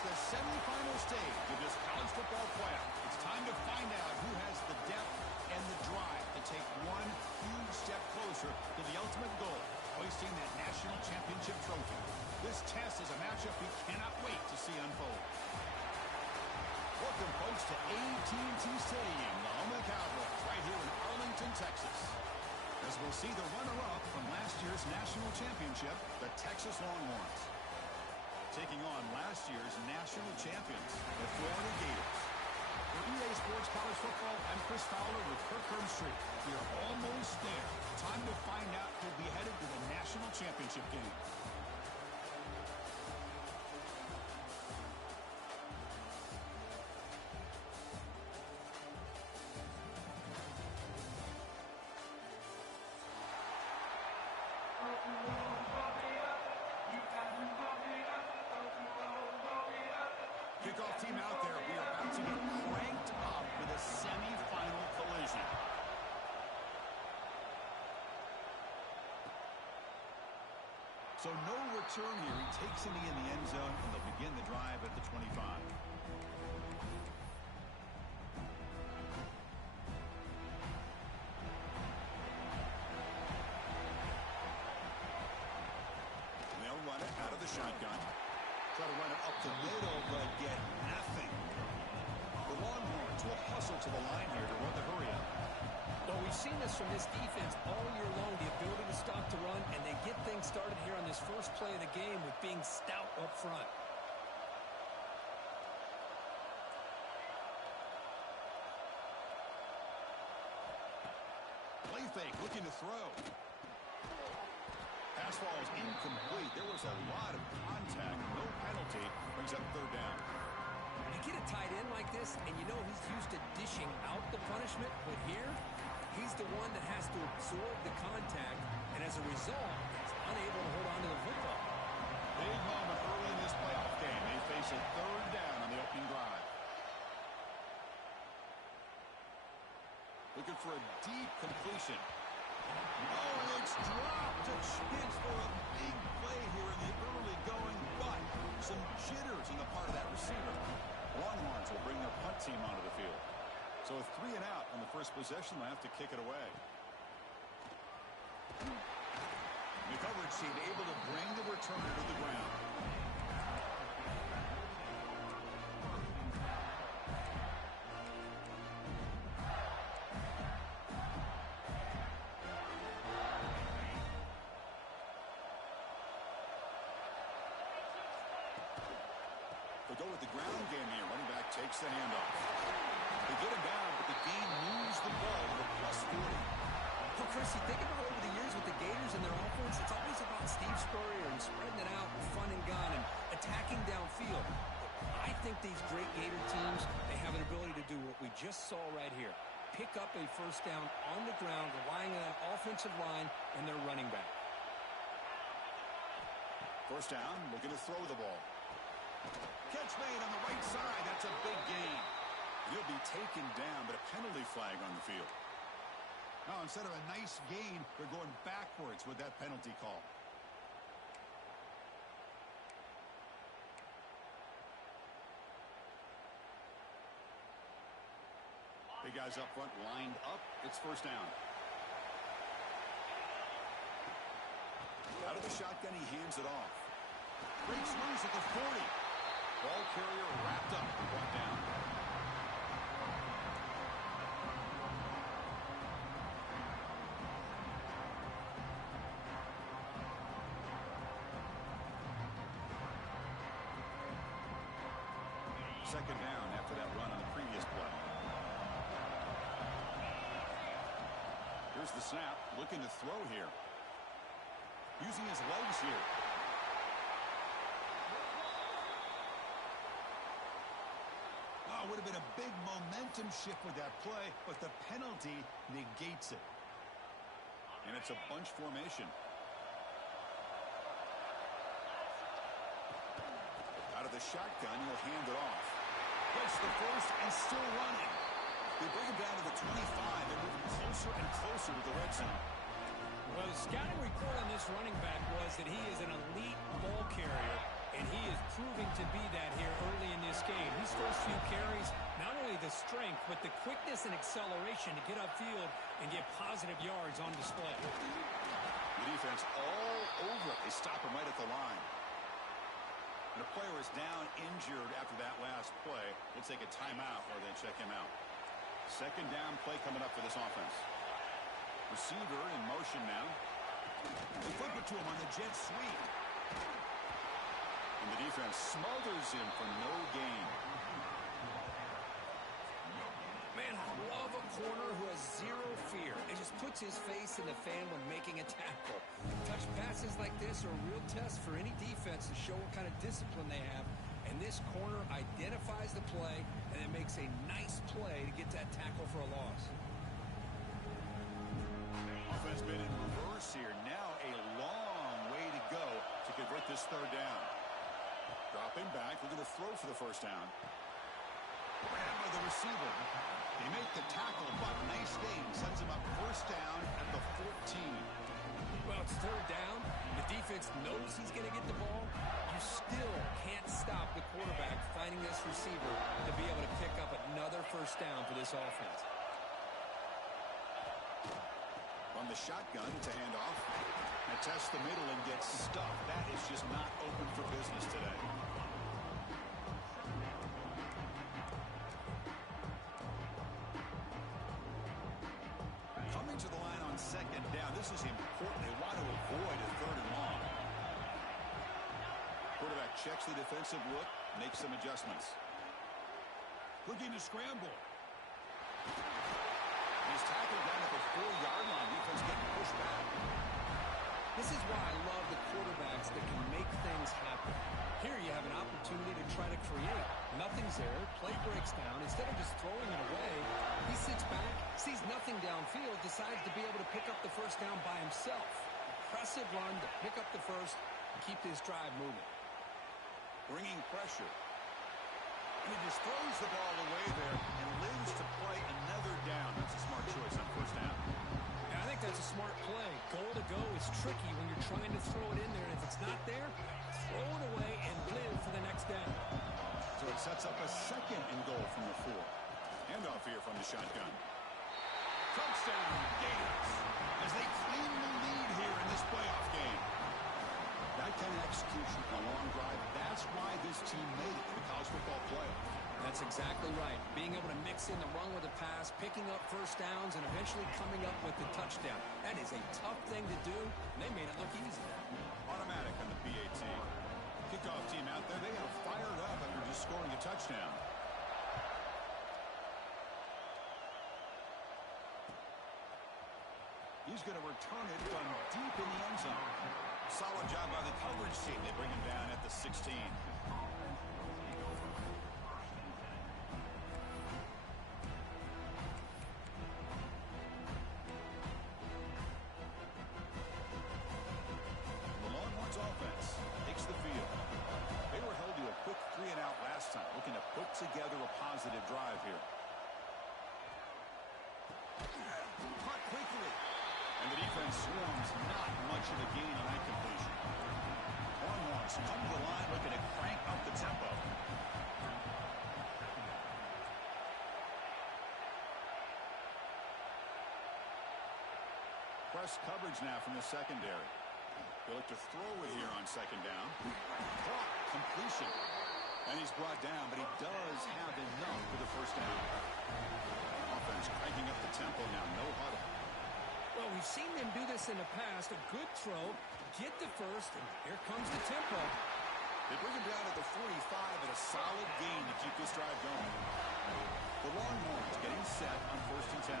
the semifinal stage of this college football playoff. It's time to find out who has the depth and the drive to take one huge step closer to the ultimate goal, hoisting that national championship trophy. This test is a matchup we cannot wait to see unfold. Welcome, folks, to AT&T Stadium, the home of the Cowboys, right here in Arlington, Texas. As we'll see the runner-up from last year's national championship, the Texas Longhorns, taking on last year's national champions, the Florida Gators. For EA Sports College Football, I'm Chris Fowler with Kirk Herbstreit. We are almost there. Time to find out who'll be headed to the national championship game. Kickoff team out there. We are about to get cranked up with a semi-final collision. So no return here. He takes it in the end zone, and they'll begin the drive at the 25. They'll run it out of the shotgun. Try to run it up the middle, but get nothing. The Longhorns will hustle to the line here to run the hurry up. Well, we've seen this from this defense all year long, the ability to stop the run, and they get things started here on this first play of the game with being stout up front. Play fake, looking to throw. Pass ball is incomplete. There was a lot of contact. No penalty. Brings up third down. You get a tight end like this, and you know he's used to dishing out the punishment, but here, he's the one that has to absorb the contact, and as a result, he's unable to hold on to the football. Big moment early in this playoff game. They face a third down on the opening drive. Looking for a deep completion. Oh, it's dropped. A chance for a big play here in the early going, but some jitters on the part of that receiver. Longhorns will bring their punt team onto the field. So with 3 and out on the first possession, they'll have to kick it away. The coverage team able to bring the returner to the ground. They'll go with the ground game here. Running back takes the handoff. They get him down, but the game moves the ball to +40. Well, Chris, you think about over the years with the Gators and their offense, it's always about Steve Spurrier and spreading it out and fun and gun and attacking downfield. I think these great Gator teams, they have an ability to do what we just saw right here. Pick up a first down on the ground, relying on that offensive line and their running back. First down, looking to throw the ball. Catch made on the right side. That's a big gain. He'll be taken down, but a penalty flag on the field. Now, instead of a nice gain, they're going backwards with that penalty call. Big guys up front lined up. It's first down. Out of the shotgun, he hands it off. Breaks loose at the 40. Ball carrier wrapped up and brought down. Second down after that run on the previous play. Here's the snap, looking to throw here. Using his legs here. Oh, would have been a big momentum shift with that play, but the penalty negates it. And it's a bunch formation. Out of the shotgun, he'll hand it off. Gets the first and still running. They bring him down to the 25. They're moving closer and closer to the red zone. Well, the scouting report on this running back was that he is an elite ball carrier, and he is proving to be that here early in this game. These first few carries, not only the strength, but the quickness and acceleration to get upfield and get positive yards on display. The defense all over it. They stop him right at the line. And the player is down injured after that last play. We'll take a timeout or they check him out. Second down play coming up for this offense. Receiver in motion now. They flip it to him on the jet sweep. And the defense smothers him for no gain. Man, I love a corner who has zero fear and just puts his face in the fan when making a tackle. Touch passes like this are a real test for any defense to show what kind of discipline they have. And this corner identifies the play and it makes a nice play to get that tackle for a loss. Offense been in reverse here. Now a long way to go to convert this third down. Dropping back, looking to throw for the first down. Grabbed by the receiver. They make the tackle, but nice game. Sends him up first down at the 14. Well, it's third down. The defense knows he's going to get the ball. You still can't stop the quarterback finding this receiver to be able to pick up another first down for this offense. On the shotgun to hand off. And test the middle and get stuffed. That is just not open for business today. Coming to the line on second down. This is important. They want to avoid a third and long. Quarterback checks the defensive look, makes some adjustments. Looking to scramble. He's tackled down at the 4-yard line. Defense getting pushed back. This is why I love the quarterbacks that can make things happen. Here you have an opportunity to try to create. Nothing's there. Play breaks down. Instead of just throwing it away, he sits back, sees nothing downfield, decides to be able to pick up the first down by himself. Impressive run to pick up the first and keep this drive moving. Bringing pressure. And he just throws the ball away there and lives to play another down. That's a smart choice on first down. Yeah, I think that's a smart play. Goal to go is tricky when you're trying to throw it in there. And if it's not there, throw it away and live for the next down. So it sets up a second and goal from the 4. Handoff here from the shotgun. Touchdown, Gators, as they claim the lead here in this playoff game. That kind of execution on a long drive, that's why this team made it to the college football playoff. That's exactly right. Being able to mix in the run with the pass, picking up first downs, and eventually coming up with the touchdown. That is a tough thing to do, and they made it look easy. Automatic on the PAT. Kickoff team out there, they are fired up after just scoring a touchdown. He's going to return it from deep in the end zone. Solid job by the coverage team. They bring him down at the 16. The Longhorns offense takes the field. They were held to a quick 3-and-out last time, looking to put together a positive drive here. Caught quickly. And the defense swarms not much of a gain on that completion. Longhorns come to the line looking to crank up the tempo. Press coverage now from the secondary. They look to throw it here on second down. Caught completion. And he's brought down, but he does have enough for the first down. Offense cranking up the tempo now. No huddle. Well, we've seen them do this in the past. A good throw, get the first, and here comes the tempo. They bring him down at the 45 and a solid gain to keep this drive going. The Longhorns getting set on 1st and 10.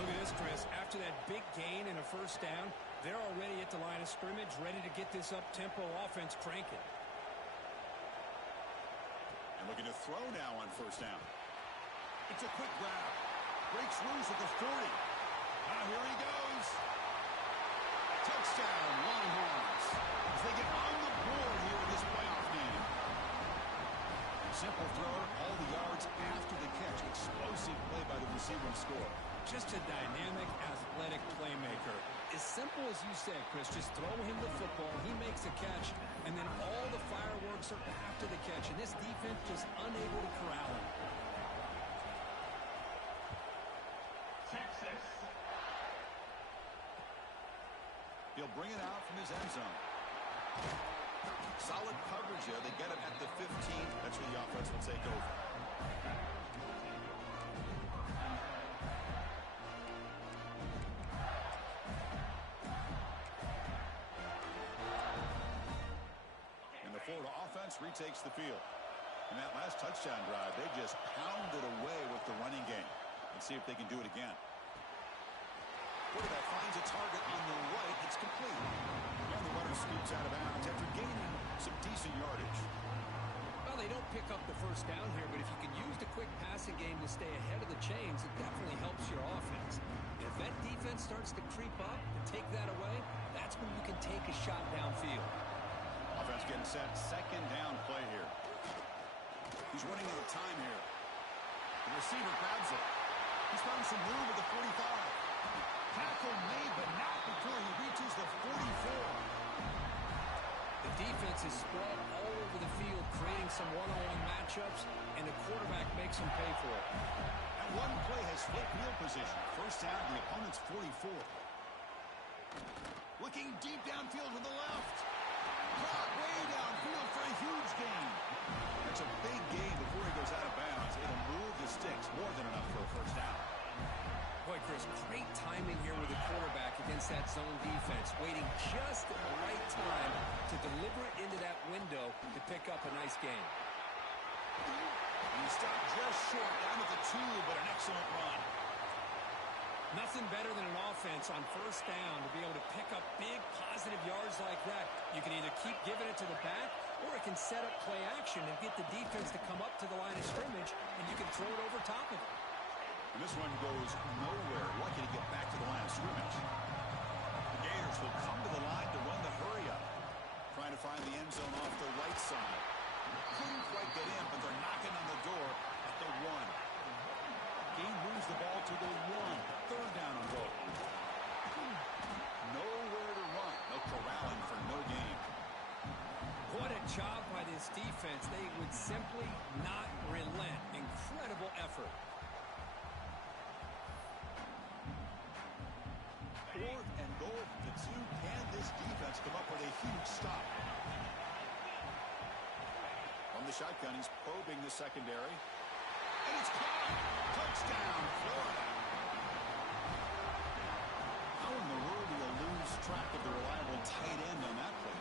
Look at this, Chris. After that big gain and a first down, they're already at the line of scrimmage, ready to get this up-tempo offense cranking. And looking to throw now on 1st down. It's a quick grab. Breaks loose at the 40. Here he goes. Touchdown, Longhorns, as they get on the board here in this playoff game. Simple throw, all the yards after the catch. Explosive play by the receiver to score. Just a dynamic, athletic playmaker. As simple as you said, Chris, just throw him the football, he makes a catch, and then all the fireworks are after the catch, and this defense just unable to corral him. Texas. He'll bring it out from his end zone. Solid coverage here. They get him at the 15. That's where the offense will take over. Florida offense retakes the field. In that last touchdown drive, they just pounded away with the running game. Let's see if they can do it again. Quarterback finds a target on the right. It's complete. And the runner scoots out of bounds after gaining some decent yardage. Well, they don't pick up the first down here, but if you can use the quick passing game to stay ahead of the chains, it definitely helps your offense. If that defense starts to creep up and take that away, that's when you can take a shot downfield. Offense getting set. Second down play here. He's running out of time here. The receiver grabs it. He's found some room at the 45. Tackle made, but not before he reaches the 44. The defense is spread all over the field, creating some one-on-one matchups, and the quarterback makes them pay for it. And one play has flipped field position. First down, the opponent's 44. Looking deep downfield to the left. Caught way downfield for a huge gain. That's a big gain before he goes out of bounds. It'll move the sticks more than enough for a first down. Boy, Chris, great timing here with the quarterback against that zone defense, waiting just at the right time to deliver it into that window to pick up a nice gain. And he stopped just short down at the 2, but an excellent run. Nothing better than an offense on first down to be able to pick up big positive yards like that. You can either keep giving it to the back, or it can set up play action and get the defense to come up to the line of scrimmage, and you can throw it over top of it. And this one goes nowhere. Lucky to get back to the line of scrimmage. The Gators will come to the line to run the hurry up. Trying to find the end zone off the right side. Couldn't quite get in, but they're knocking on the door at the 1. Gain moves the ball to the 1. Third down on goal. Nowhere to run. No corralling for no gain. What a job by this defense. They would simply not relent. Incredible effort. Fourth and goal from the 2. Can this defense come up with a huge stop? From the shotgun, he's probing the secondary. And it's caught. Touchdown, Florida. How in the world do you lose track of the reliable tight end on that play?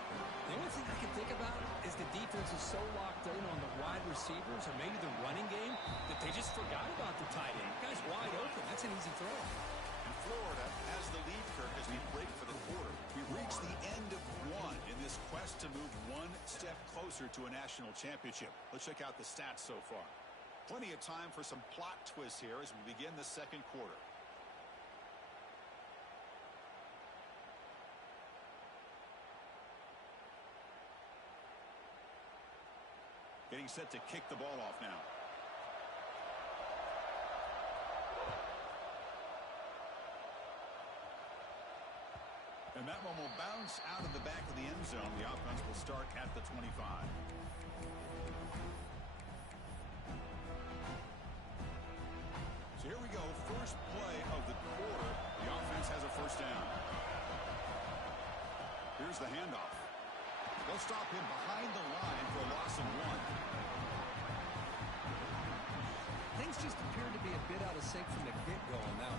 The only thing I can think about is the defense is so locked in on the wide receivers or maybe the running game that they just forgot about the tight end. The guy's wide open. That's an easy throw. And Florida has the lead, Kirk, as we break for the quarter. We reach the end of 1 in this quest to move one step closer to a national championship. Let's check out the stats so far. Plenty of time for some plot twists here as we begin the second quarter. Getting set to kick the ball off now. And that one will bounce out of the back of the end zone. The offense will start at the 25. So here we go. First play of the quarter. The offense has a first down. Here's the handoff. They'll stop him behind the line for a loss of 1. Things just appear to be a bit out of sync from the get-go now.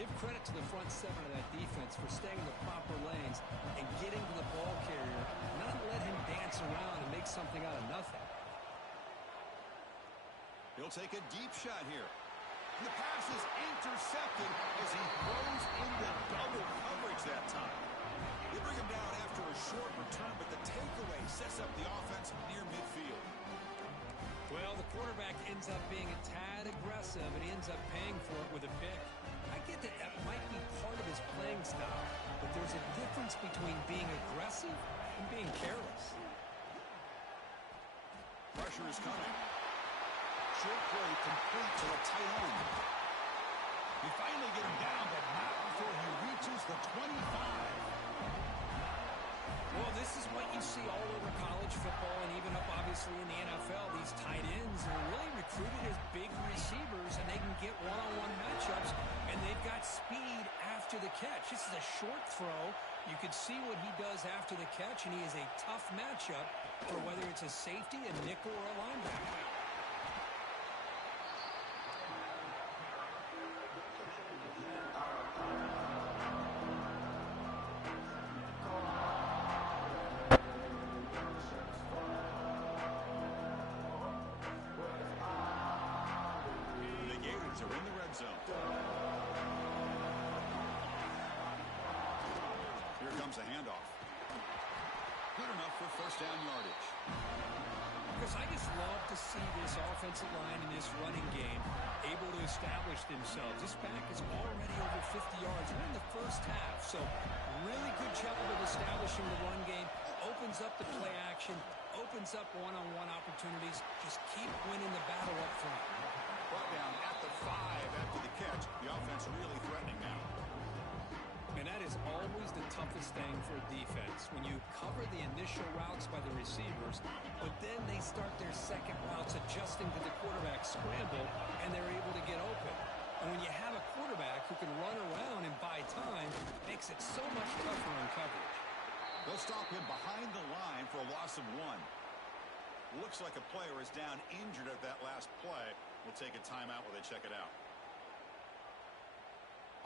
Give credit to the front 7 of that defense for staying in the proper lanes and getting to the ball carrier, not let him dance around and make something out of nothing. He'll take a deep shot here. And the pass is intercepted as he throws into double coverage that time. They bring him down after a short return, but the takeaway sets up the offense near midfield. Well, the quarterback ends up being a tad aggressive, and he ends up paying for it with a pick. I get that that might be part of his playing style, but there's a difference between being aggressive and being careless. Pressure is coming. Short play complete to a tight end. He finally get him down, but not before he reaches reaches the 25. Well, this is what you see all over college football and even up, obviously, in the NFL. These tight ends are really recruited as big receivers, and they can get one-on-one matchups, and they've got speed after the catch. This is a short throw. You can see what he does after the catch, and he is a tough matchup for whether it's a safety, a nickel, or a linebacker. A handoff. Good enough for first down yardage. Because I just love to see this offensive line in this running game able to establish themselves. This back is already over 50 yards. We're in the first half, so really good job of establishing the run game. Opens up the play action, opens up one-on-one opportunities. Just keep winning the battle up front. Brought down at the 5 after the catch. The offense really threatening now. And that is always the toughest thing for a defense, when you cover the initial routes by the receivers, but then they start their second routes adjusting to the quarterback scramble, and they're able to get open. And when you have a quarterback who can run around and buy time, it makes it so much tougher in coverage. They'll stop him behind the line for a loss of 1. Looks like a player is down injured at that last play. We'll take a timeout while they check it out.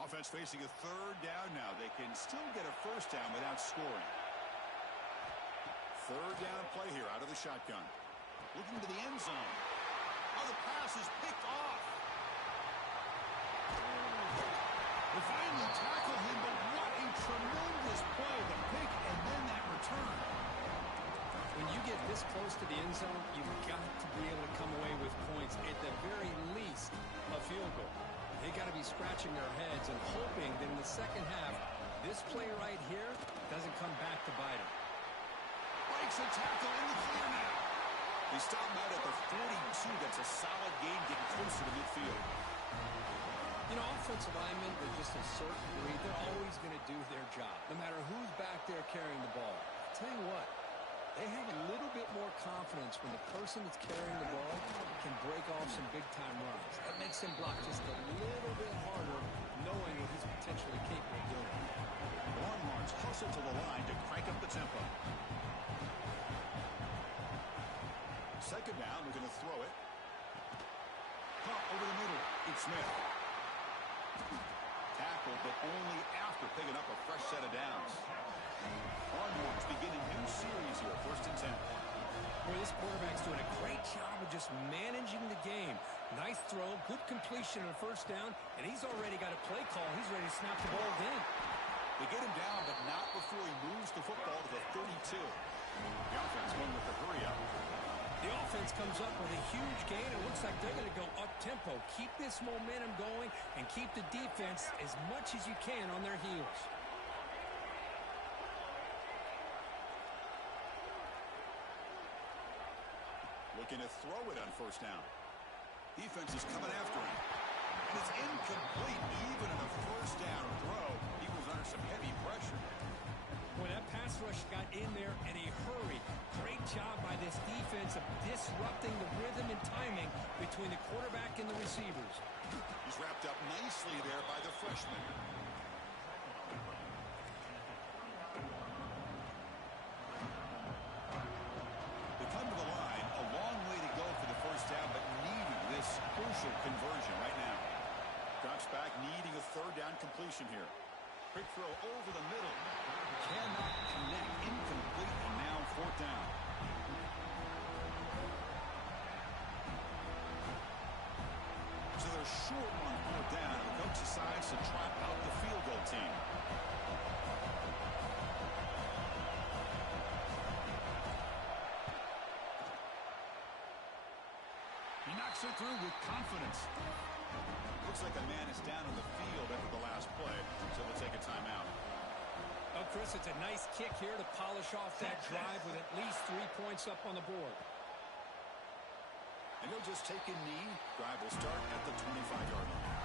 Offense facing a third down now. They can still get a first down without scoring. Third down play here out of the shotgun. Looking to the end zone. Oh, the pass is picked off. They finally tackle him, but what a tremendous play. The pick and then that return. When you get this close to the end zone, you've got to be able to come away with points, at the very least a field goal. They got to be scratching their heads and hoping that in the second half, this play right here doesn't come back to bite them. Breaks a tackle in the clear now. They stop him out at the 42. That's a solid gain getting closer to midfield. You know, offensive linemen are just a certain breed. They're always going to do their job, no matter who's back there carrying the ball. I'll tell you what. They have a little bit more confidence when the person that's carrying the ball can break off some big-time runs. That makes him block just a little bit harder, knowing what he's potentially capable of doing. Longhorns hustle to the line to crank up the tempo. Second down, we're going to throw it. Pump over the middle. It's Smith. Tackle, but only after picking up a fresh set of downs. Longhorns begin a new series here, 1st and 10. Boy, this quarterback's doing a great job of just managing the game. Nice throw, good completion on a first down, and he's already got a play call. He's ready to snap the ball again. They get him down, but not before he moves the football to the 32. The offense going with the hurry up. The offense comes up with a huge gain. It looks like they're going to go up-tempo. Keep this momentum going and keep the defense as much as you can on their heels. Looking to throw it on first down. Defense is coming after him. And it's incomplete. Even on a first down throw, he was under some heavy pressure. Boy, that pass rush got in there in a hurry. Great job by this defense of disrupting the rhythm and timing between the quarterback and the receivers. He's wrapped up nicely there by the freshman. They come to the line. A long way to go for the first down, but needing this crucial conversion right now. Drops back, needing a third down completion here. Quick throw over the middle. Cannot connect. Incomplete, and now 4th down. So they're short on 4th down, and the coach decides to trot out the field goal team. He knocks it through with confidence. Looks like a man is down on the field after the last play, so we'll take a timeout. Oh, Chris, it's a nice kick here to polish off that drive with at least 3 points up on the board. And he'll just take a knee. Drive will start at the 25-yard line.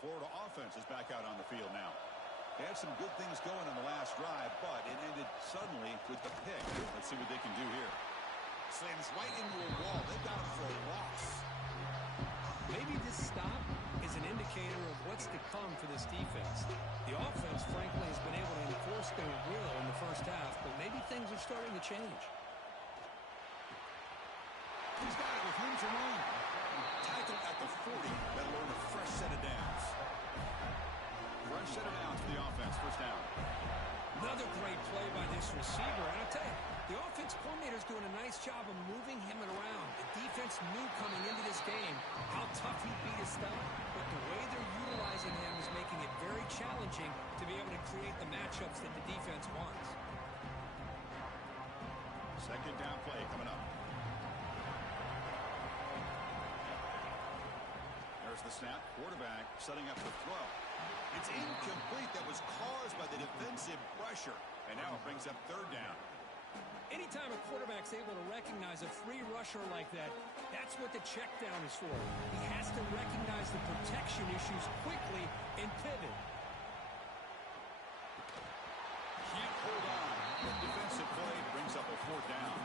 Florida offense is back out on the field now. They had some good things going on the last drive, but it ended suddenly with the pick. Let's see what they can do here. Slams right into a wall. They've got him for a loss. Maybe this stop is an indicator of what's to come for this defense. The offense, frankly, has been able to enforce their will in the first half, but maybe things are starting to change. He's got it with room to run. Tackled at the 40. That'll earn a fresh set of downs. Fresh set of downs for the offense. First down. Another great play by this receiver. And I'll tell you, the offense coordinator's doing a nice job of moving him around. The defense knew coming into this game how tough he'd be to stop, but the way they're utilizing him is making it very challenging to be able to create the matchups that the defense wants. Second down play coming up. There's the snap. Quarterback setting up the throw. It's incomplete. That was caused by the defensive pressure. And now it brings up third down. Anytime a quarterback's able to recognize a free rusher like that, that's what the check down is for. He has to recognize the protection issues quickly and pivot. Can't hold on. The defensive play brings up a fourth down.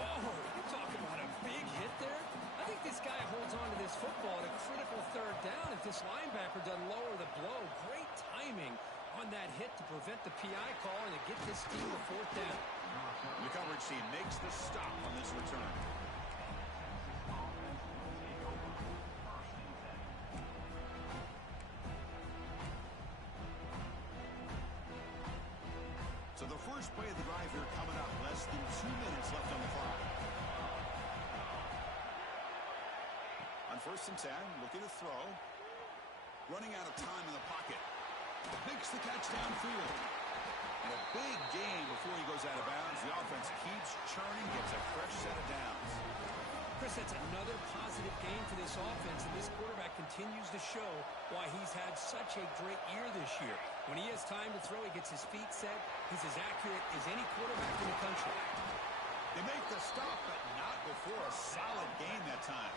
Whoa, you're talking about a big hit there? I think this guy holds on to this football at a critical third down if this linebacker doesn't lower the blow. Great timing on that hit to prevent the PI call and to get this team to fourth down. The coverage team makes the stop on this return. So the first play of the drive here coming up. Less than 2 minutes left on the clock. On first and 10, looking to throw. Running out of time in the pocket. Makes the catch downfield. And a big gain before he goes out of bounds. The offense keeps churning, gets a fresh set of downs. Chris, that's another positive game for this offense, and this quarterback continues to show why he's had such a great year this year. When he has time to throw, he gets his feet set. He's as accurate as any quarterback in the country. They make the stop, but not before a solid game that time.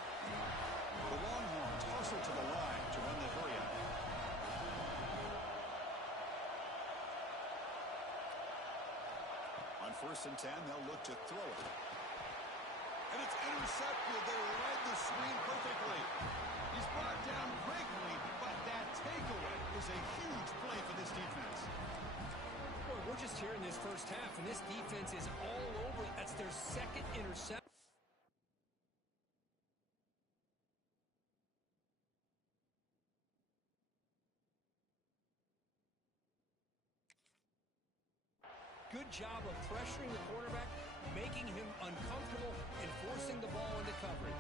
The Longhorns hustle to the line to run the hurry up. On first and 10, they'll look to throw it. And it's intercepted. They read the screen perfectly. He's brought down quickly, but that takeaway is a huge play for this defense. Boy, we're just here in this first half, and this defense is all over it. That's their second interception. Good job of pressuring the quarterback, making him uncomfortable, and forcing the ball into coverage.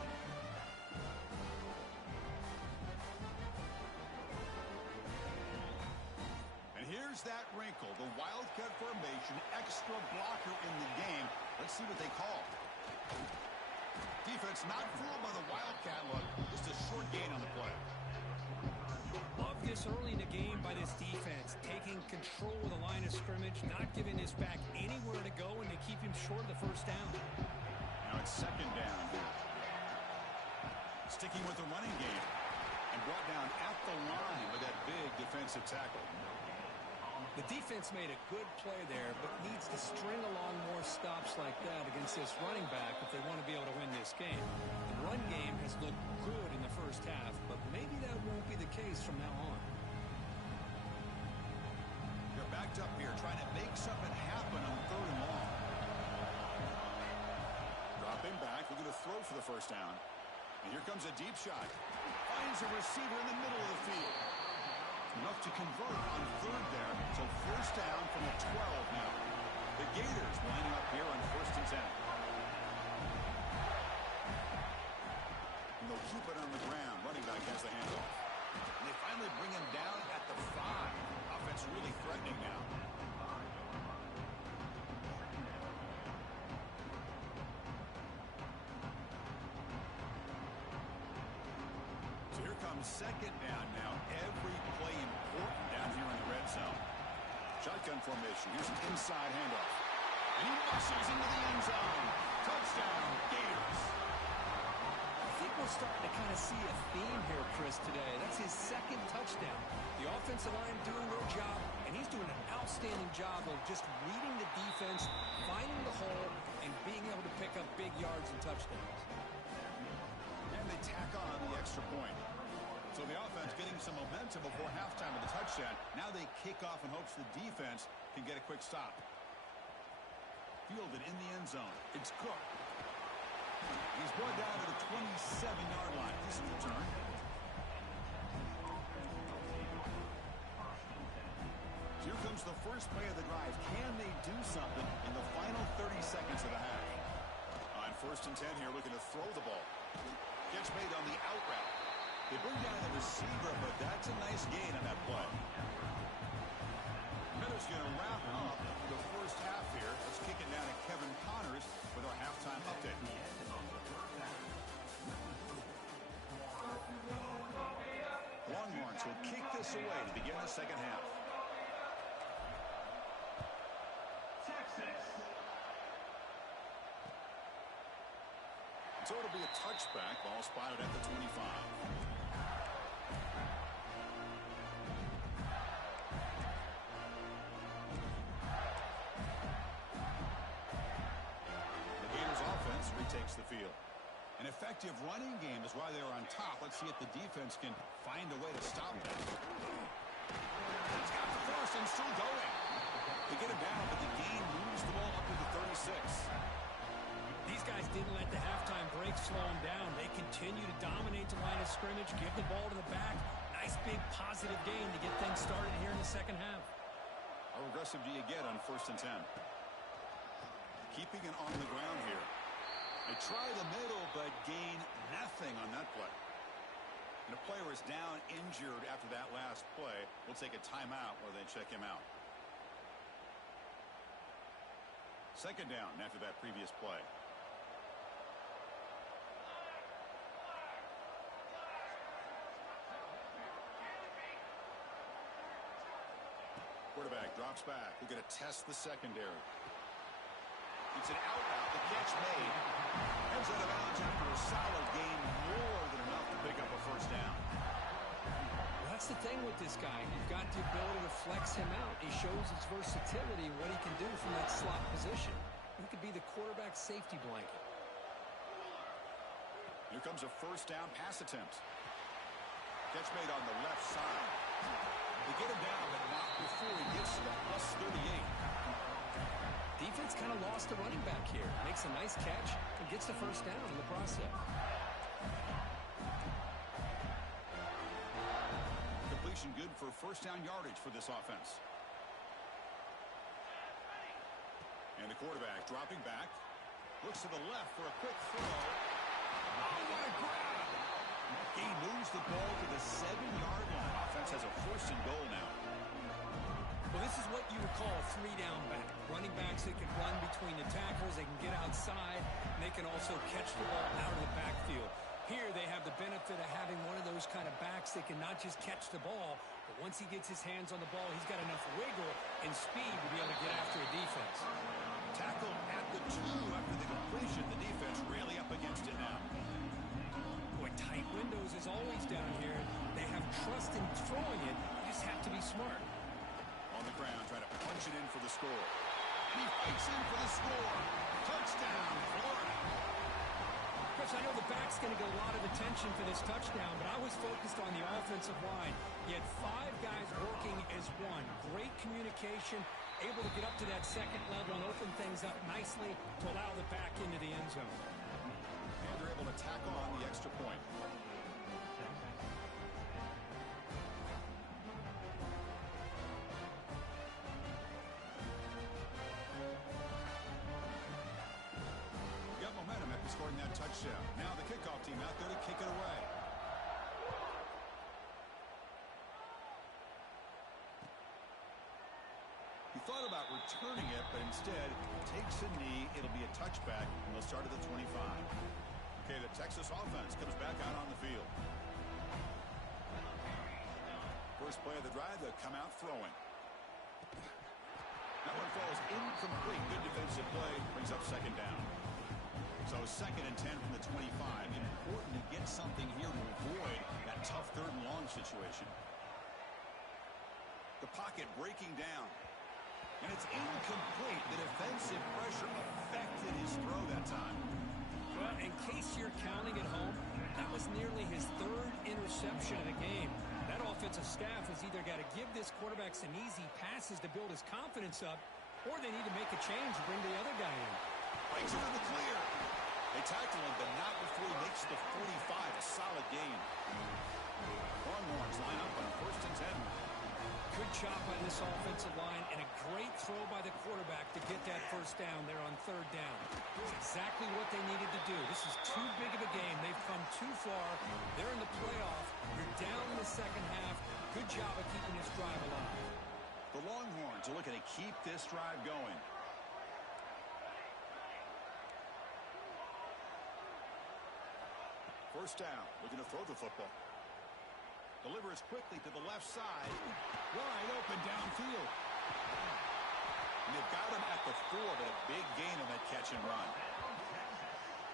And here's that wrinkle, the Wildcat formation, extra blocker in the game. Let's see what they call. Defense not fooled by the Wildcat look, just a short gain on the play. Love this early in the game by this defense, taking control of the line of scrimmage, not giving this back anywhere to go, and to keep him short of the first down. Now it's second down. Sticking with the running game, and brought down at the line with that big defensive tackle. The defense made a good play there, but needs to string along more stops like that against this running back if they want to be able to win this game. The run game has looked good in the first half, but maybe that won't be the case from now on. They're backed up here, trying to make something happen on third and long. Dropping back, looking to throw for the first down. And here comes a deep shot. Finds a receiver in the middle of the field. Enough to convert on third there. So first down from the 12 now. The Gators lining up here on first and 10. And they'll keep it on the ground. Running back has the handoff. And they finally bring him down at the 5. Offense really threatening now. So here comes second down now. Every play important down here in the red zone. Shotgun formation. Here's an inside handoff. And he muscles into the end zone. Touchdown, Gators. think we're starting to kind of see a theme here, Chris, today. That's his second touchdown. The offensive line doing their job, and he's doing an outstanding job of just reading the defense, finding the hole, and being able to pick up big yards and touchdowns. And they tack on the extra point. So the offense getting some momentum before halftime with the touchdown. Now they kick off in hopes the defense can get a quick stop. Fielded in the end zone. It's Cook. He's brought down to the 27-yard line. Decent return. Here comes the first play of the drive. Can they do something in the final 30 seconds of the half? On 1st and 10 here, looking to throw the ball. Gets made on the out route. They bring down the receiver, but that's a nice gain on that play. Miller's going to wrap up the first half here. Let's kick it down to Kevin Connors with our halftime update. Longhorns will kick this away to begin the second half. So it'll be a touchback. Ball spotted at the 25. The Gators offense retakes the field. An effective running game is why they're on top. Let's see if the defense can find a way to stop that. He's got the first and still going. They get him down, but the gain moves the ball up to the 36. These guys didn't let the halftime break slow them down. They continue to dominate the line of scrimmage, give the ball to the back. Nice big positive gain to get things started here in the second half. How aggressive do you get on 1st and 10? Keeping it on the ground here. They try the middle, but gain nothing on that play. And a player is down injured after that last play. We'll take a timeout while they check him out. Second down after that previous play. Quarterback drops back. We're going to test the secondary. It's an out route. The catch made. Heads out of bounds after a solid gain. More than enough to pick up a first down. Well, that's the thing with this guy. You've got the ability to flex him out. He shows his versatility, what he can do from that slot position. He could be the quarterback's safety blanket. Here comes a first down pass attempt. Catch made on the left side. They get him down, but not before he gets to the plus 38. Defense kind of lost the running back here. Makes a nice catch and gets the first down in the process. Completion good for first down yardage for this offense. And the quarterback dropping back. Looks to the left for a quick throw. Oh, what a grab! He moves the ball to the 7-yard line. Offense has a first and goal now. Well, this is what you would call a 3-down back. Running backs that can run between the tackles, they can get outside, and they can also catch the ball out of the backfield. Here they have the benefit of having one of those kind of backs that can not just catch the ball, but once he gets his hands on the ball, he's got enough wiggle and speed to be able to get after a defense. Tackle at the 2 after the completion. The defense really up against it now. Boy, tight windows as always down here. They have trust in throwing it. You just have to be smart. On the ground, trying to punch it in for the score. He fights in for the score. Touchdown, Florida. Chris, I know the back's going to get a lot of attention for this touchdown, but I was focused on the offensive line. You had 5 guys working as one. Great communication, able to get up to that second level and open things up nicely to allow the back into the end zone. And they're able to tackle on the extra point. Scoring that touchdown. Now the kickoff team out there to kick it away. He thought about returning it, but instead takes a knee. It'll be a touchback, and they'll start at the 25. Okay, the Texas offense comes back out on the field. First play of the drive, they'll come out throwing. That one falls incomplete. Good defensive play. Brings up second down. So So 2nd and 10 from the 25. Important to get something here to avoid that tough 3rd and long situation. The pocket breaking down. And it's incomplete. The defensive pressure affected his throw that time. Well, in case you're counting at home, that was nearly his 3rd interception of the game. That offensive staff has either got to give this quarterback some easy passes to build his confidence up, or they need to make a change and bring the other guy in. Breaks into the clear. They tackle him, but not before he makes the 45. A solid gain. Longhorns line up on 1st and 10. Good job by this offensive line and a great throw by the quarterback to get that 1st down there on 3rd down. It's exactly what they needed to do. This is too big of a game. They've come too far. They're in the playoff. You're down in the 2nd half. Good job of keeping this drive alive. The Longhorns are looking to keep this drive going. First down, looking to throw the football. Delivers quickly to the left side. Wide open downfield. And they've got him at the 4, but a big gain on that catch and run.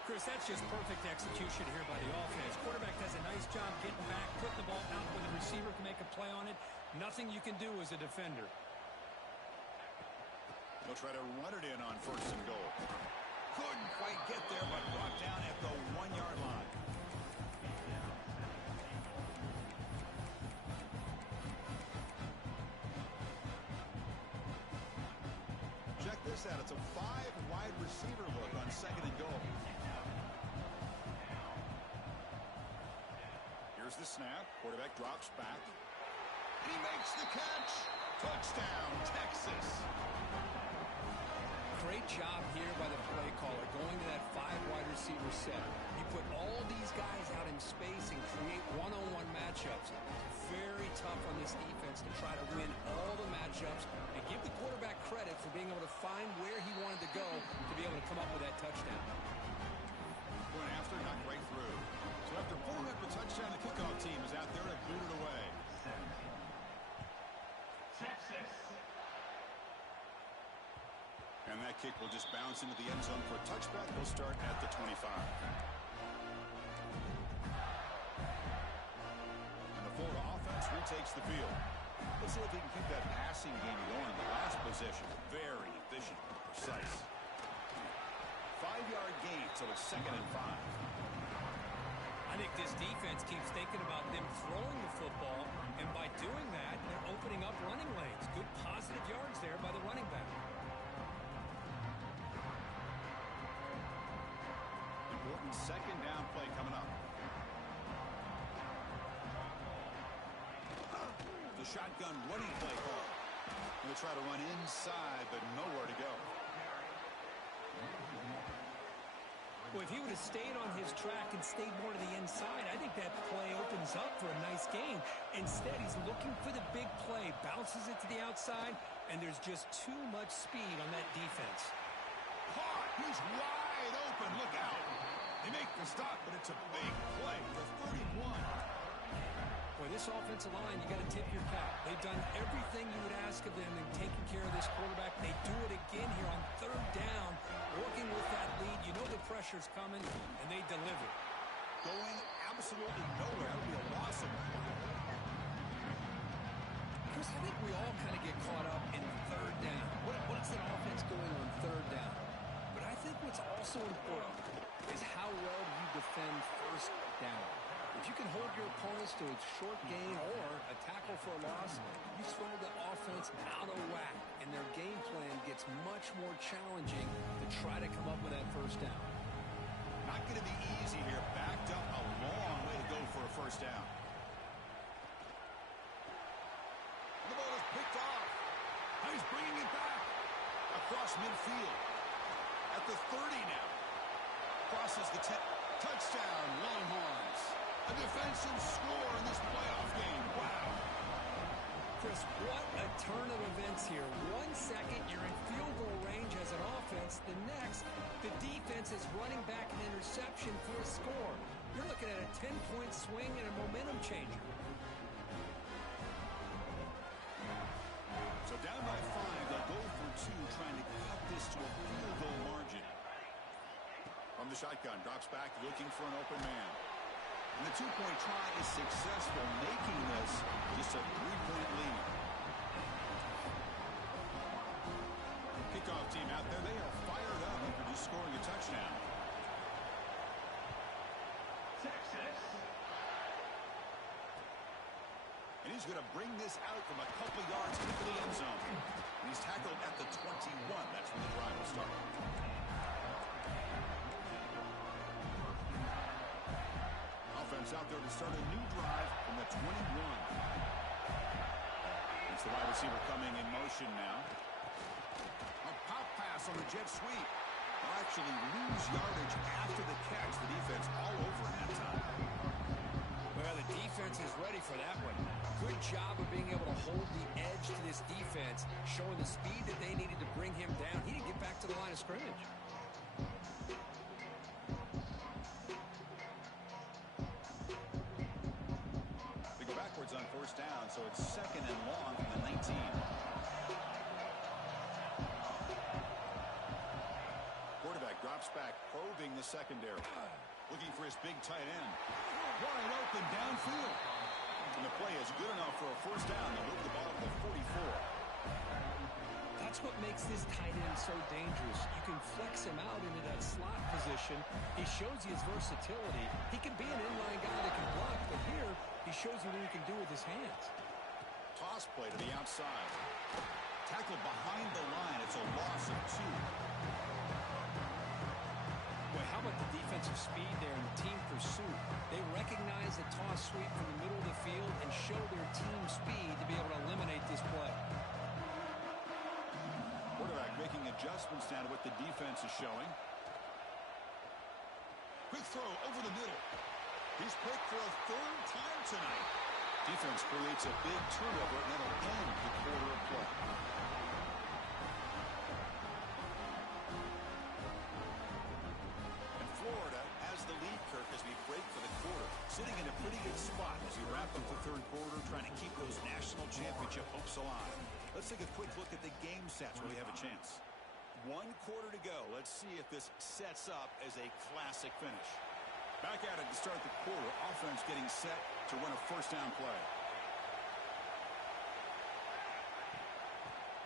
Chris, that's just perfect execution here by the offense. Quarterback does a nice job getting back, putting the ball out when the receiver can make a play on it. Nothing you can do as a defender. They'll try to run it in on 1st and goal. Couldn't quite get there, but brought down at the 1-yard line. Check this out. It's a 5-wide receiver look on 2nd and goal. Here's the snap. Quarterback drops back. He makes the catch. Touchdown, Texas. Great job here by the play caller going to that 5-wide receiver set. He put all these guys out in space and create one-on-one matchups. Very tough on this defense to try to win all the matchups and give the quarterback credit for being able to find where he wanted to go to be able to come up with that touchdown. Going after, not right through. So after pulling up the touchdown, the kickoff team is out there to boot it away. Texas. And that kick will just bounce into the end zone for a touchback. We'll start at the 25. And the Florida offense retakes the field. Let's see if he can keep that passing game going in the last possession. Very efficient, precise. 5-yard gain, so it's 2nd and 5. I think this defense keeps thinking about them throwing the football, and by doing that, they're opening up running lanes. Good positive yards there by the running back. Important 2nd down play coming up. The shotgun running play call. Going to try to run inside, but nowhere to go. Well, if he would have stayed on his track and stayed more to the inside, I think that play opens up for a nice gain. Instead, he's looking for the big play, bounces it to the outside, and there's just too much speed on that defense. Caught! He's wide open. Look out. They make the stop, but it's a big play for 31. Boy, this offensive line, you got to tip your cap. They've done everything you would ask of them in taking care of this quarterback. They do it again here on 3rd down, working with that lead. You know the pressure's coming, and they deliver. Going absolutely nowhere. That would be a loss of play. Chris, I think we all kind of get caught up in 3rd down. What's an offense doing on 3rd down? But I think what's also important is how well you defend 1st down. If you can hold your opponents to a short gain or a tackle for a loss, you throw the offense out of whack, and their game plan gets much more challenging to try to come up with that 1st down. Not going to be easy here. Backed up a long way to go for a 1st down. The ball is picked off. He's bringing it back across midfield. At the 30 now. Crosses the 10. Touchdown, Longhorns. A defensive score in this playoff game. Wow. Chris, what a turn of events here. 1 second, you're in field goal range as an offense. The next, the defense is running back an interception for a score. You're looking at a 10-point swing and a momentum changer. So down by 5, they'll go for 2, trying to cut this to a field goal margin. From the shotgun. Drops back looking for an open man. And the two-point try is successful, making this just a three-point lead. Kickoff team out there, they are fired up after just scoring a touchdown. Texas. And he's going to bring this out from a couple yards into the end zone. And he's tackled at the 21. That's when the drive will start. Offense out there to start a new drive from the 21. It's the wide receiver coming in motion now. A pop pass on the jet sweep. They'll actually lose yardage after the catch. The defense all over halftime. Well, the defense is ready for that one. Good job of being able to hold the edge to this defense, showing the speed that they needed to bring him down. He didn't get back to the line of scrimmage. They go backwards on first down, so it's second and long from the 19. Quarterback drops back, probing the secondary. Looking for his big tight end. Wide open downfield. And the play is good enough for a first down. They move the ball to the 44. That's what makes this tight end so dangerous. You can flex him out into that slot position. He shows you his versatility. He can be an inline guy that can block, but here he shows you what he can do with his hands. Toss play to the outside. Tackle behind the line. It's a loss of 2. Well, how about the defensive speed there and the team pursuit? They recognize the toss sweep from the middle of the field and show their team speed to be able to eliminate this play. Quarterback making adjustments now to what the defense is showing. Quick throw over the middle. He's picked for a third time tonight. Defense creates a big turnover, and that'll end the quarter of play. As we break for the quarter, sitting in a pretty good spot as we wrap up the third quarter, trying to keep those national championship hopes alive. Let's take a quick look at the game stats where we have a chance. 1 quarter to go. Let's see if this sets up as a classic finish. Back at it to start the quarter. Offense getting set to run a first down play.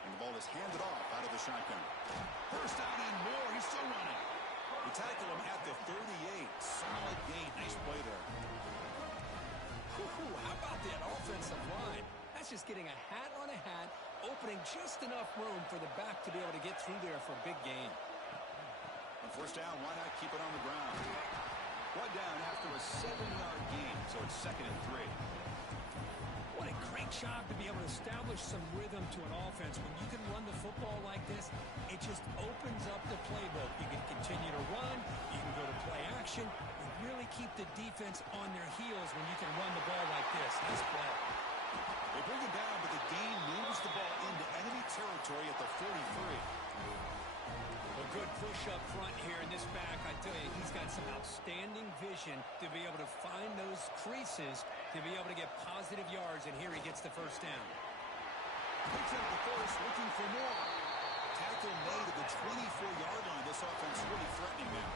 And the ball is handed off out of the shotgun. First down and more. He's still running. We tackle him at the 38. Solid gain. Nice play there. How about that offensive line? That's just getting a hat on a hat, opening just enough room for the back to be able to get through there for a big gain. On first down, why not keep it on the ground? One down after a 7-yard gain, so it's second and 3. What a great job to be able to establish some rhythm to an offense. When you can run the football like this, it just opens up the playbook. You can continue to run. You can go to play action. You really keep the defense on their heels when you can run the ball like this. Nice play. They bring it down, but the gain moves the ball into enemy territory at the 43. A good push up front here in this back. I tell you, he's got some outstanding vision to be able to find those creases, to be able to get positive yards, and here he gets the first down. Picks up the first, looking for more. Tackle made at the 24-yard line. This offense really threatening now.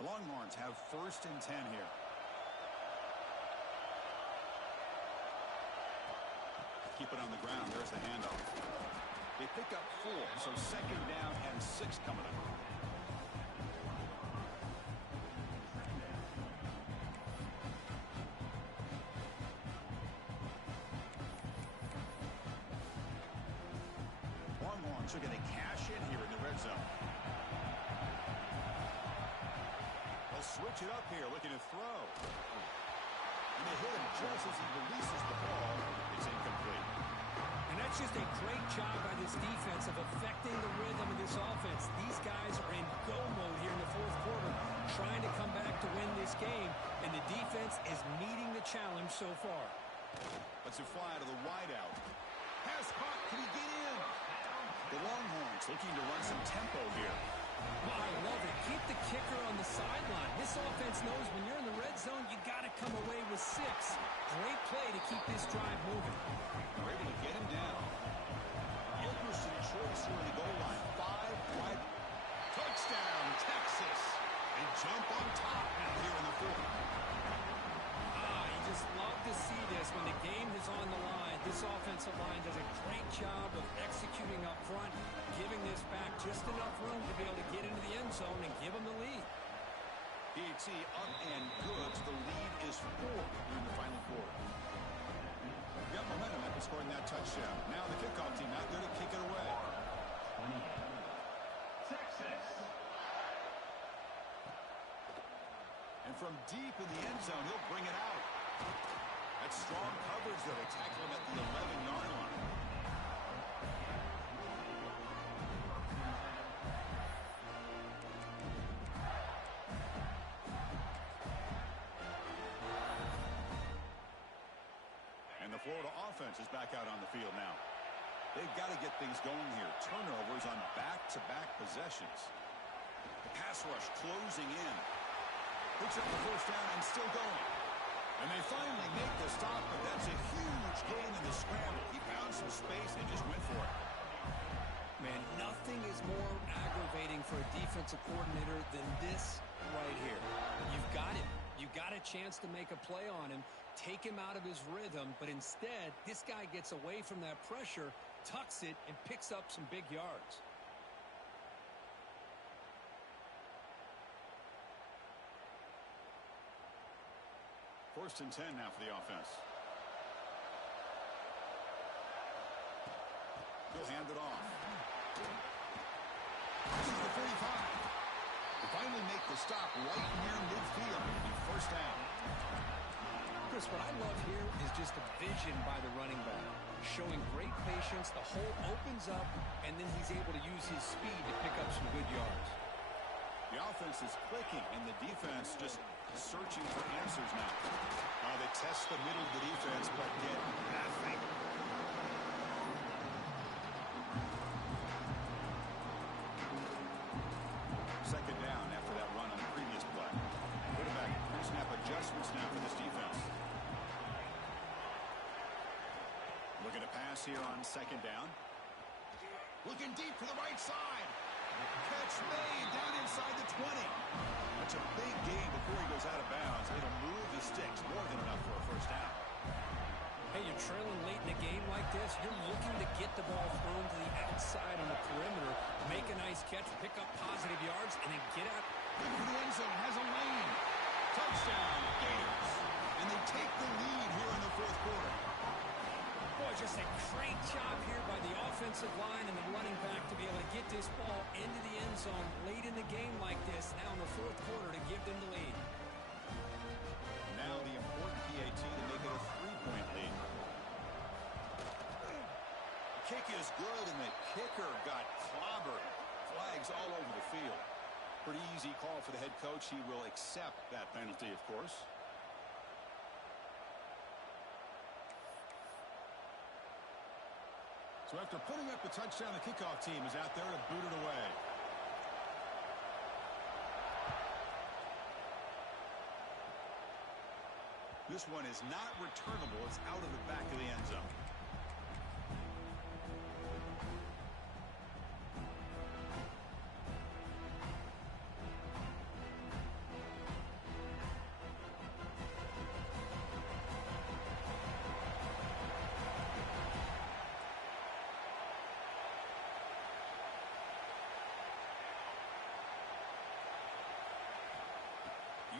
The Longhorns have first and 10 here. Keep it on the ground. There's the handoff. They pick up 4, so second down and 6 coming up. Longhorns are going to cash in here in the red zone. Switch it up here, looking to throw. And they hit him just as he releases the ball. It's incomplete. And that's just a great job by this defense of affecting the rhythm of this offense. These guys are in go mode here in the fourth quarter, trying to come back to win this game. And the defense is meeting the challenge so far. Let's fly to the wideout. Pass caught. Can he get in? The Longhorns looking to run some tempo here. Well, I love it. Keep the kicker on the sideline. This offense knows when you're in the red zone, come away with 6. Great play to keep this drive moving. They're able to get him down. Interesting choice here in the goal line. 5 wide. Touchdown, Texas. They jump on top now here in the fourth. You just love to see this when the game is on the line. This offensive line does a great job of executing up front, giving this back just enough room to be able to get into the end zone and give them the lead. PAT up and good. The lead is 4 in the final quarter. Got momentum after scoring that touchdown. Now the kickoff team out there to kick it away. Texas. And from deep in the end zone, he'll bring it out. That's strong coverage there to tackle him at the 11-yard line. And the Florida offense is back out on the field now. They've got to get things going here. Turnovers on back-to-back possessions. The pass rush closing in. Picks up the first down and still going. And they finally make the stop, but that's a huge gain in the scramble. He found some space and just went for it. Man, nothing is more aggravating for a defensive coordinator than this right here. You've got him. You've got a chance to make a play on him, take him out of his rhythm, but instead, this guy gets away from that pressure, tucks it, and picks up some big yards. First and 10 now for the offense. He'll hand it off. This is the 45. They finally make the stop right near midfield. First down. Chris, what I love here is just the vision by the running back. Showing great patience, the hole opens up, and then he's able to use his speed to pick up some good yards. The offense is clicking, and the defense just searching for answers now. They test the middle of the defense, but get nothing. Second down after that run on the previous play. Quarterback pre-snap adjustments now for this defense. Looking to pass here on second down. Looking deep to the right side. Catch made down inside the 20. That's a big gain before he goes out of bounds. It'll move the sticks more than enough for a first down. Hey, you're trailing late in a game like this. You're looking to get the ball thrown to the outside on the perimeter, make a nice catch, pick up positive yards, and then get out. Into the end zone, has a lane. Touchdown, Gators. And they take the lead here in the fourth quarter. Boy, just a great job here by the offensive line and the running back to be able to get this ball into the end zone late in the game like this, now in the fourth quarter to give them the lead. Now the important PAT to make it a 3-point lead. The kick is good, and the kicker got clobbered. Flags all over the field. Pretty easy call for the head coach. He will accept that penalty, of course. So after putting up the touchdown, the kickoff team is out there to boot it away. This one is not returnable. It's out of the back of the end zone.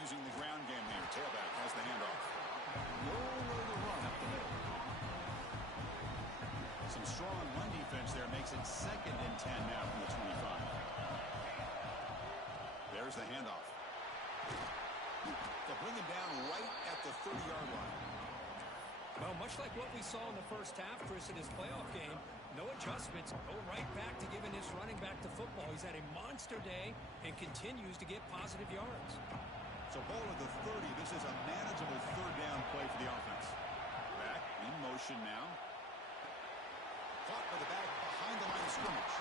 Using the ground game here. Tailback has the handoff. Nowhere to run up the middle. Some strong run defense there makes it second and 10 now from the 25. There's the handoff. They'll bring him down right at the 30-yard line. Well, much like what we saw in the first half, Chris, in his playoff game, no adjustments. Go right back to giving this running back to football. He's had a monster day and continues to get positive yards. So ball at the 30. This is a manageable third down play for the offense. Back in motion now. Caught by the back behind the line of scrimmage.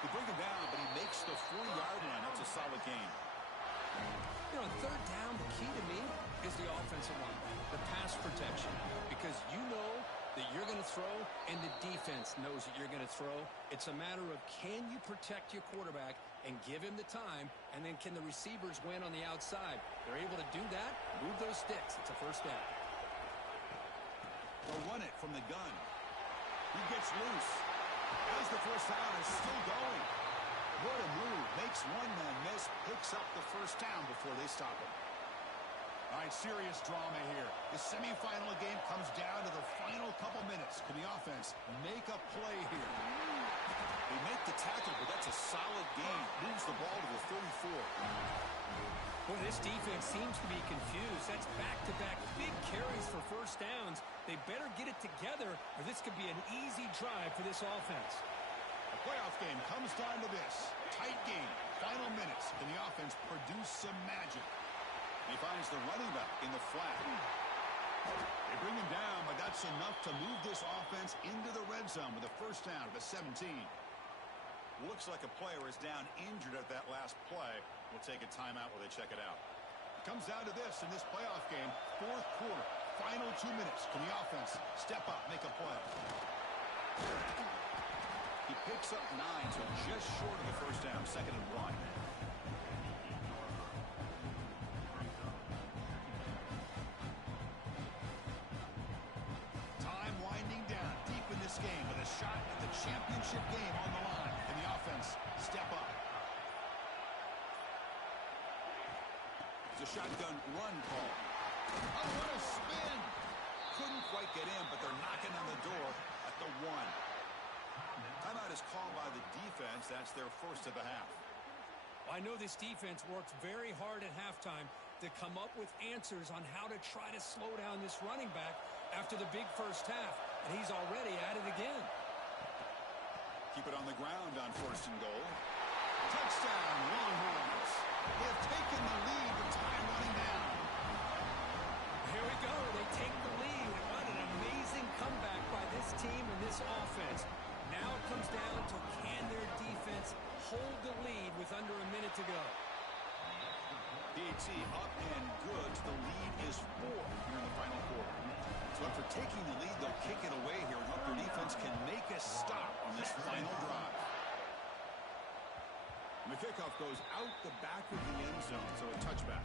They bring him down, but he makes the 40-yard line. That's a solid gain. You know, third down, the key to me is the offensive line, the pass protection, because you know that you're going to throw and the defense knows that you're going to throw. It's a matter of can you protect your quarterback and give him the time, and then can the receivers win on the outside? They're able to do that, move those sticks. It's a first down. They'll run it from the gun. He gets loose. As the first down is still going. What a move. Makes one man miss. Picks up the first down before they stop him. All right, serious drama here. The semifinal game comes down to the final couple minutes. Can the offense make a play here? They make the tackle, but that's a solid gain. Moves the ball to the 34. Well, this defense seems to be confused. That's back-to-back big carries for first downs. They better get it together, or this could be an easy drive for this offense. The playoff game comes down to this. Tight game. Final minutes. Can the offense produce some magic? He finds the running back in the flat. They bring him down, but that's enough to move this offense into the red zone with a first down at the 17. Looks like a player is down injured at that last play. We'll take a timeout while they check it out. It comes down to this in this playoff game. Fourth quarter. Final 2 minutes. Can the offense step up, make a play? He picks up 9, so just short of the first down. 2nd and 1. Time winding down deep in this game with a shot at the championship game on the line. Can the offense step up? It's a shotgun run call. Oh, what a spin! Couldn't quite get in, but they're knocking on the door at the 1. Timeout is called by the defense. That's their first of the half. I know this defense worked very hard at halftime to come up with answers on how to try to slow down this running back after the big first half, and he's already at it again. Keep it on the ground on 1st and goal. Touchdown, Longhorns. They have taken the lead with time running down. Here we go. They take the lead. What an amazing comeback by this team and this offense. Now it comes down to can their defense hold the lead with under a minute to go. PAT up and good. The lead is 4 here in the final quarter. So after taking the lead, they'll kick it away here and hope their defense can make a stop on this final drive. And the kickoff goes out the back of the end zone, so a touchback.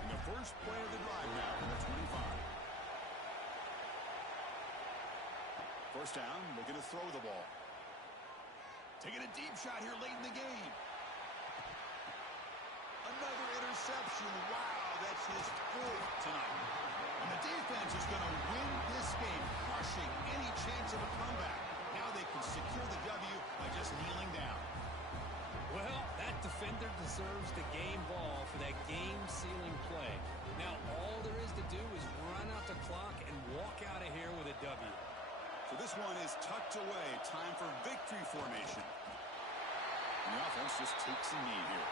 And the first play of the drive now from the 25. First down, looking to throw the ball. Taking a deep shot here late in the game. Another interception. Wow, that's his 4th tonight. And the defense is going to win this game, crushing any chance of a comeback. Now they can secure the W by just kneeling down. Well, that defender deserves the game ball for that game-sealing play. Now all there is to do is run out the clock and walk out of here with a W. So this one is tucked away. Time for victory formation. And the offense just takes a knee here.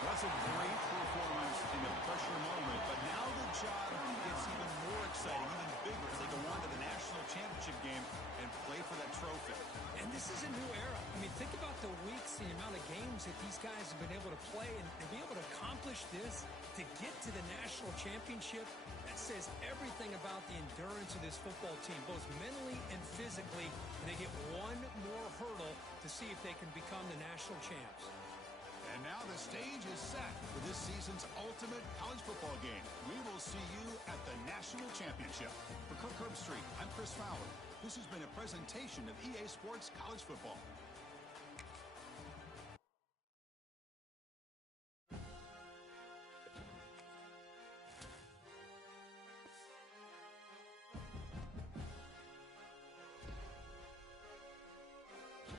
That's a great performance in a pressure moment, but now the job gets even more exciting, even bigger as they go on to the national championship game and play for that trophy. And this is a new era. I mean, think about the weeks, the amount of games that these guys have been able to play, and to be able to accomplish this, to get to the national championship, that says everything about the endurance of this football team, both mentally and physically, and they get one more hurdle to see if they can become the national champs. And now the stage is set for this season's ultimate college football game. We will see you at the national championship. For Kirk Herbstreit, I'm Chris Fowler. This has been a presentation of EA Sports College Football.